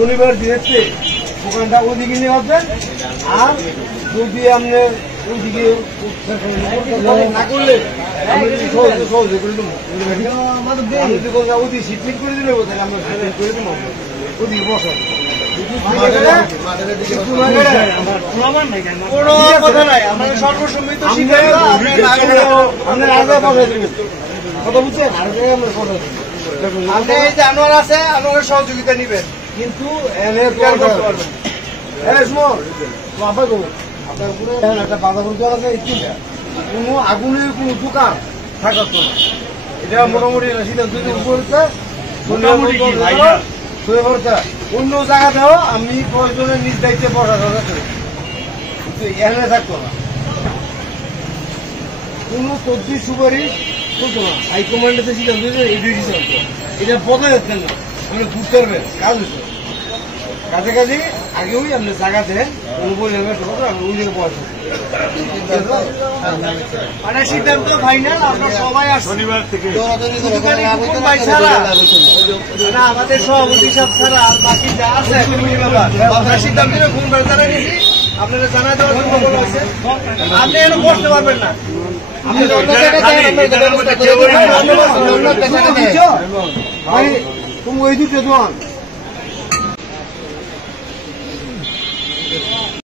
শনিবার দিনেতে দোকানটা ওইদিকে নিয়ে আসবেন। আর যদি আপনি ওইদিকে না করলে সহজে করে দেবো। ওইদিকে সিট করে দিলে তাহলে আমরা করে দেবো ওইদিকে বসা। সর্বসম্মিত কথা বুঝছেন? আর আপনি এই যে আনোয়ার আছে, আনোয়ারের সহযোগিতা নিবেন, কিন্তু একটা বাজার দোকান আছে, কোনো আগুনের কোনো দোকান থাকার তো না। এটা মোটামুটি সিদ্ধান্ত অন্য জায়গাতেও আমি প্রয়োজনে নিজ দায়িত্বে বসা করি, কিন্তু এখানে থাকতো না। কোনো তদ্বির সুপারিশ চলতো না। হাইকমান্ডের সিদ্ধান্ত সিদ্ধান্ত এটা বদলে যাচ্ছেন না, আপনি ঘুরতে পারবেন। কাজ হচ্ছে কাছাকাছি আগেও আপনি জায়গা দেন মানে সিদ্ধান্ত ফাইনাল। আপনার সবাই শনিবার থেকে আমাদের সভাপতি সাহেব ছাড়া আর বাকি যা আছে সিদ্ধান্ত ফোন করে জানা গেছি, আপনারা জানা দেওয়ার জন্য বলা হয়েছে। আপনি এর বসতে পারবেন না, তুমি ওই দুটো দোয়ান